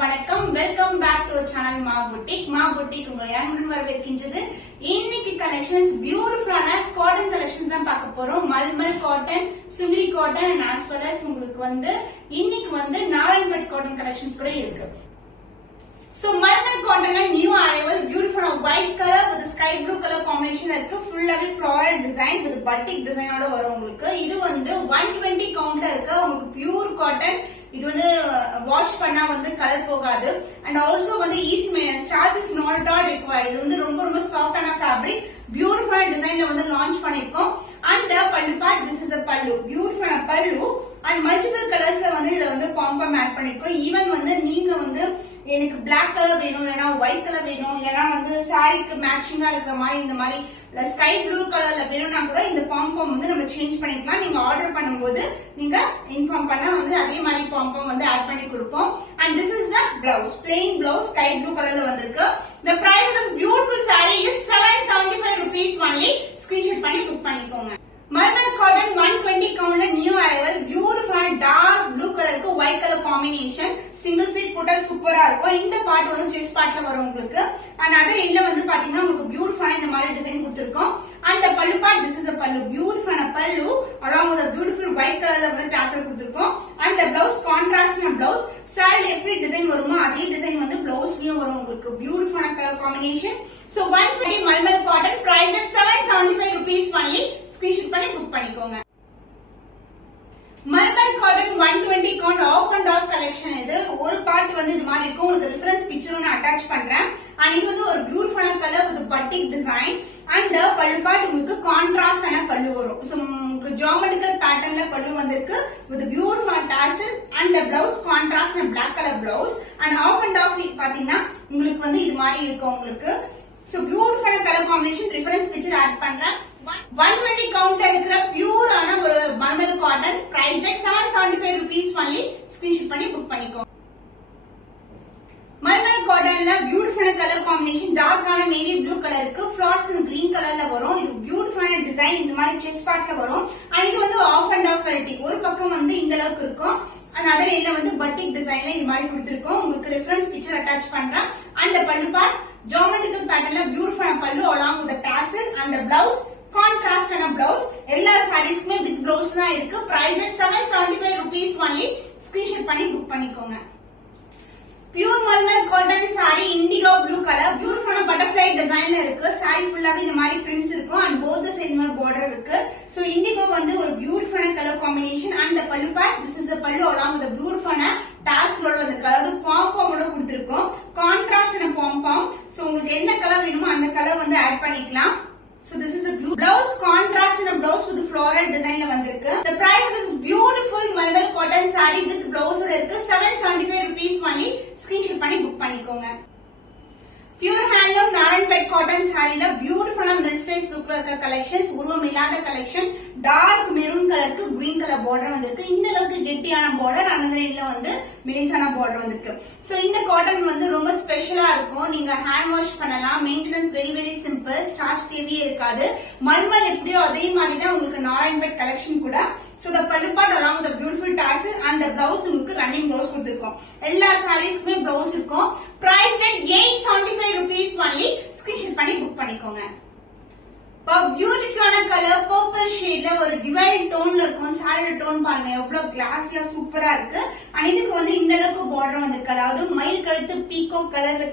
வணக்கம். Welcome back to channel மா boutique. மா புட்டிக் உங்களை யாருடன் வரவேற்கின்றது. இன்னைக்கு கலெக்ஷன்ஸ் பியூட்டிஃபுல்லான காட்டன் கலெக்ஷன்ஸ் தான் பார்க்க போறோம். மல்மல் காட்டன், சுங்கிலி cotton and as well as உங்களுக்கு இன்னைக்கு நாராயண்பேட் காட்டன் கலெக்ஷன்ஸ் கூட இருக்கு. So மல்மல் காட்டன்ல நியூ அரைவல் பியூட்டிஃபுல்லான white colour with sky blue colour combination இருக்கு. ஃபுல்லாவே ஃப்ளாரல் டிசைன் வித் பட்டிக் டிசைனோட வரும் உங்களுக்கு. இது 120 கவுண்ட்ல இருக்கு. உங்களுக்கு பியூர் காட்டன். இது வாஷ் பண்ணா கலர் போகாது. And also easy maintenance. Starch is not all required. இது ரொம்ப ரொம்ப சாஃப்டான ஃபேப்ரிக். பியூட்டிஃபுல்லான டிசைன்ல லான்ச் பண்ணிருக்கோம். அண்ட் பல்லு பார்ட், திஸ் இஸ் a பல்லு. பியூட்டிஃபுல்லான பல்லு அண்ட் மல்டிபிள் கலர்ஸ்ல இதுல பாம்பம் ஆட் பண்ணிருக்கோம். ஈவன் நீங்க எனக்கு பிளாக் கலர் வேணும், இல்லனா ஒயிட் கலர் வேணும், இல்லனா சாரிக்கு மேட்சிங்கா இருக்கிற மாதிரி இந்த மாதிரி ஸ்கை ப்ளூ கலர்ல வேணும்னா கூட இந்த பாம்பம் நம்ம சேஞ்ச் பண்ணிக்கலாம். நீங்க ஆர்டர் பண்ணும்போது நீங்க இன்ஃபார்ம் பண்ணா அதே மாதிரி பாம்பம் ஆட் பண்ணி கொடுப்போம். And this is the blouse, plain blouse sky blue கலர்ல வந்திருக்கு. The price of beautiful saree is 775 rupees only. Screenshot பண்ணி புக் பண்ணிக்கோங்க. மல்மல் காட்டன் 120 கவுண்ட்ல நியூ அரைவல். பியூட்டிஃபுல்லான டார்க் ப்ளூ கலருக்கு ஒயிட் கலர் காம்பினேஷன். சிங்கிள் ஃபீட் போட்டா சூப்பரா இருக்கும். இந்த பார்ட் செஸ்ட் பார்ட்ல வரும் உங்களுக்கு. அண்ட் அதர் எண்ட்ல பாத்தீங்கன்னா உங்களுக்கு பியூட்டிஃபுல்லான இந்த மாதிரி டிசைன் கொடுத்திருக்கோம். அண்ட் பல்லு பார்ட், திஸ் இஸ் a பல்லு. பியூட்டிஃபுல்லான பல்லு along with a beautiful white கலர்ல டாசல் கொடுத்திருக்கோம். அண்ட் பிளவுஸ் கான்ட்ராஸ்டான பிளவுஸ். சாரில எப்படி டிசைன் வருமோ அதே டிசைன் பிளவுஸ்லயும் வரும் உங்களுக்கு. பியூட்டிஃபுல்லான colour combination. So 120 mulmul cotton, price at 775 rupees only. Screenshot பண்ணி புக் பண்ணிக்கோங்க. Mulmul cotton 120 count off and off collection. இது ஒரு பார்ட் இது மாதிரி இருக்கும். உங்களுக்கு ரெஃபரன்ஸ் பிக்சர் நான் அட்டாச் பண்றேன். அண்ட் இது ஒரு பியூட்டிஃபுல்லான colour with batik design. And பல்லு பார்ட் உங்களுக்கு கான்ட்ராஸ்டான பல்லு வரும். சோ உங்களுக்கு ஜியோமெட்ரிக்கல் பேட்டர்ன்ல பல்லு வந்திருக்கு with beautiful tassel. And the blouse contrast black colour blouse. And off and off பாத்தீங்கன்னா உங்களுக்கு இது மாதிரி இருக்கும் உங்களுக்கு. சோ பியூட்டிஃபுல்லான colour combination. Reference picture add பண்றேன். 120 கவுண்ட்ல இருக்கிற பியூரான ஒரு mulmul cotton, price rate 775 rupees only. Screenshot பண்ணி புக் பண்ணிக்கோ. மல்மல் காட்டன்ல பியூட்டிஃபுல்லான கலர் காம்பினேஷன். டார்க்கான நேவி ப்ளூ கலருக்கு ஃபிளாட்ஸ் அண்ட் கிரீன் கலர்ல வரும். இது பியூட்டிஃபுல்லான டிசைன். இந்த மாதிரி செஸ்ட் பார்ட்ல வரும். அண்ட் இது ஆஃப் அண்ட் ஆஃப் வெரைட்டி. ஒரு பக்கம் இந்த அளவுக்கு இருக்கும். அண்ட் அதர் எண்ட்ல பட்டிக் டிசைன்ல இது மாதிரி கொடுத்திருக்கோம். உங்களுக்கு ரெஃபரன்ஸ் பிக்சர் அட்டாச் பண்றேன். அண்ட் பல்லு பார்ட் ஜியோமெட்ரிக்கல் பேட்டர்ன்ல பியூட்டிஃபுல்லான பல்லு along with the tassel and the blouse கான்ட்ராஸ்டான பிளவுஸ். எல்லா சாரீஸ்க்குமே வித் பிளவுஸ் தான் இருக்கு. Price at 775 rupees only. Screenshot பண்ணி புக் பண்ணிக்கோங்க. Pure mulmul cotton sari indigo blue colour. பியூட்டிஃபுல்லான பட்டர்ஃப்ளை டிசைன்ல இருக்கு. சாரி ஃபுல்லாவே இந்த மாதிரி பிரிண்ட்ஸ் இருக்கும். அண்ட் போத் சைடு பார்டர் இருக்கு. சோ இண்டிகோ ஒரு பியூட்டிஃபுல்லான கலர் காம்பினேஷன். அண்ட் பல்லு part, this is a pallu along with the பியூட்டிஃபுல்லான டாஸ்லோட வந்திருக்கு. அதாவது பாம்பாமோட கொடுத்திருக்கோம். கான்ட்ராஸ்டான பாம்பாம். சோ உங்களுக்கு என்ன கலர் வேணுமோ அந்த கலர் ஆட் பண்ணிக்கலாம். So this is a blue blouse, contrast in a blouse with floral design la vandirukku. The price of this beautiful malmal cotton saree with blouse oda irukku 775 rupees only. Screenshot பண்ணி book பண்ணிக்கோங்க. Pure handloom Narayanpet cotton சாரில பியூட்டிஃபுல்லா mid size லுக்ல இருக்க collections. உருவம் இல்லாத collection. Dark maroon கலருக்கு green colour border வந்திருக்கு. இந்த அளவுக்கு கெட்டியான பார்டர். அனதர் எண்ட்ல மெலிசான பார்டர் வந்திருக்கு. சோ இந்த காட்டன் ரொம்ப ஸ்பெஷலா இருக்கும். நீங்க ஹேண்ட் வாஷ் பண்ணலாம். Maintenance very very simple. Starch தேவையே இருக்காது. மல்மல் எப்படியோ அதே மாதிரி தான் உங்களுக்கு நாராயண்பேட் கலெக்ஷன் கூட. So the pallu part along with the beautiful tassel and the blouse உங்களுக்கு running blouse கொடுத்திருக்கோம். எல்லா சாரீஸ்க்குமே blouse இருக்கும். Price rate 875 rupees only. Screenshot பண்ணி புக் பண்ணிக்கோங்க. பியூட்டிஃபுல்லான கலர் பர்பிள் ஷேட்ல ஒரு டிவைட் டோன்ல இருக்கும். சாரியோட டோன் பாருங்க எவ்வளவு கிளாஸியா சூப்பரா இருக்கு. அண்ட் இதுக்கு இந்த அளவுக்கு பார்டர் வந்திருக்கு. அதாவது மயில் கழுத்து பீகோ கலர்ல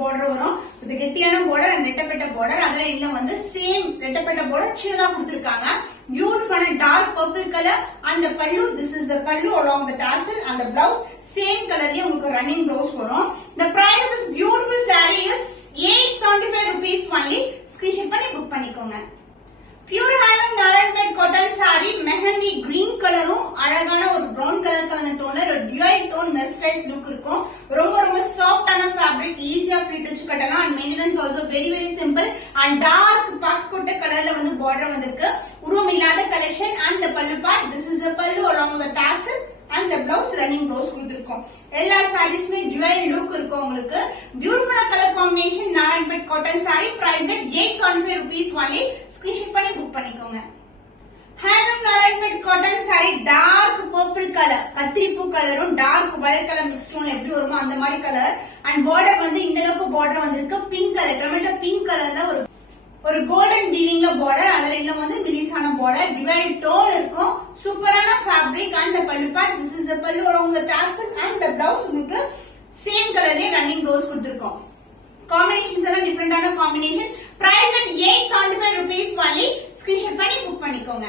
பார்டர் வரும். இது கெட்டியான பார்டர் அண்ட் ரெட்டப்பட்ட பார்டர். அதுல இல்ல சேம் ரெட்டப்பட்ட பார்டர் சின்னதா கொடுத்திருக்காங்க. Beautiful dark purple color and the pallu, this is the pallu along the tassel and the blouse same color la ungalku running blouse varum. The price of this beautiful saree is 875 rupees only. Screenshot பண்ணி book பண்ணிக்கோங்க. Pure handloom Narayanpet cotton saree mehndi green கலரும் அழகான ஒரு brown colour கலந்த டோன்ல ஒரு dual tone mesmerized look இருக்கும். ரொம்ப ரொம்ப சாஃப்டான ஃபேப்ரிக். ஈஸியா ஃபிட் வச்சு கட்டலாம். And maintenance also very very simple. And dark பாக்கோட்ட கலர்ல பார்டர் வந்திருக்கு. உருவம் இல்லாத collection. And the pallu part, this is a pallu along with the tassel and the blouse running blouse கொடுத்திருக்கோம். எல்லா சாரீஸ்மே dual look இருக்கும் உங்களுக்கு. பியூட்டிஃபுல்லா colour combination Narayanpet cotton saree. Price at 875 rupees only. Screenshot பண்ணி புக் பண்ணிக்கோங்க. Handloom Narayanpet cotton sari dark purple colour, கத்திரிப்பூ கலரும் dark violet colour mix tone எப்படி வருமோ அந்த மாதிரி கலர். அண்ட் பார்டர் வந்து இந்த அளவுக்கு பார்டர் வந்திருக்கு. பிங்க் கலர், டொமேட்டோ பிங்க் கலர்ல ஒரு கோல்டன் வீவிங்ல பார்டர், அது ரெண்டும் வந்து மிலிசான பார்டர், டிவைட் டோன் இருக்கும். சூப்பரான ஃபேப்ரிக் அண்ட் பல்லு part. This is the pallu along the tassel and the blouse உங்களுக்கு சேம் கலர்லயே ரன்னிங் ப்ளவுஸ் கொடுத்திருக்கோம். காம்பினேஷன்ஸ் எல்லாம் டிஃபரெண்டான combination. Price at 875 rupees only. Screenshot பண்ணி புக் பண்ணிக்கோங்க.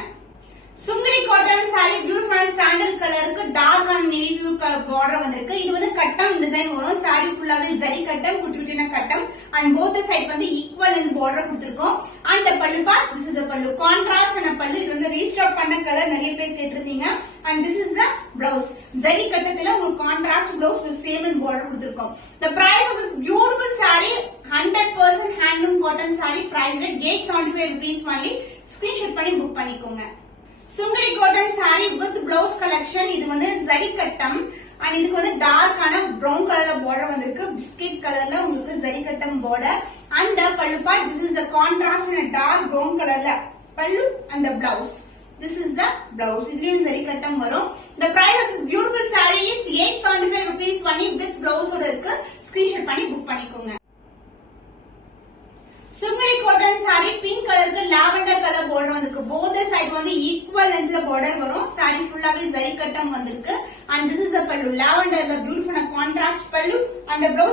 சுங்கடி காட்டன் சாரி பியூட்டிஃபுல்லான சாண்டல் கலருக்கு dark and navy blue colour border வந்திருக்கு. இது வந்து கட்டம் டிசைன் வரும். சாரி ஃபுல்லாவே ஜரி கட்டம், குட்டி குட்டின கட்டம் அண்ட் போத் சைடு வந்து ஈக்குவல் இந்த பார்டர் கொடுத்திருக்கோம். அண்ட் the பல்லு பார்ட், this is the பல்லு. கான்ட்ராஸ்ட் ஆன பல்லு. இது வந்து ரீஸ்டாக் பண்ண கலர் நிறைய பேர் கேட்டிருந்தீங்க. And this is the blouse. Zari கட்டத்துல உங்களுக்கு contrast blouse with same in border கொடுத்திருக்கோம். The price of this beautiful saree 100% handloom cotton saree price at 875 rupees only. Screenshot பண்ணி புக் பண்ணிக்கோங்க. Sungudi cotton sari with blouse collection. இது வந்து ஜரி கட்டம் அண்ட் இதுக்கு வந்து டார்க்கான பிரவுன் கலர்ல பார்டர் வந்திருக்கு. பிஸ்கட் கலர்ல உங்களுக்கு ஜரி கட்டம் பார்டர் அண்ட் பல்லு part. This is the contrast and dark brown கலர்ல பல்லு and the blouse. This is the blouse. இதுலயும் ஜரி கட்டம் வரும். The price of this beautiful saree is 875 rupees only with blouse ஓட இருக்கு. ஸ்கிரீன்ஷாட் பண்ணி புக் பண்ணிக்கோங்க. சுங்கடி காட்டன் சாரி பிங்க் கலருக்கு லாவெண்டர் கலர் பார்டர் வந்திருக்கு. போத் சைடு வந்து ஈக்குவல் லென்த்ல பார்டர் வரும். சாரி ஃபுல்லாவே ஜரி கட்டம் வந்திருக்கு. அண்ட் திஸ் இஸ் a பல்லு. லாவெண்டர்ல பியூட்டிஃபுல் கான்ட்ராஸ்ட் பல்லு அண்ட் the blouse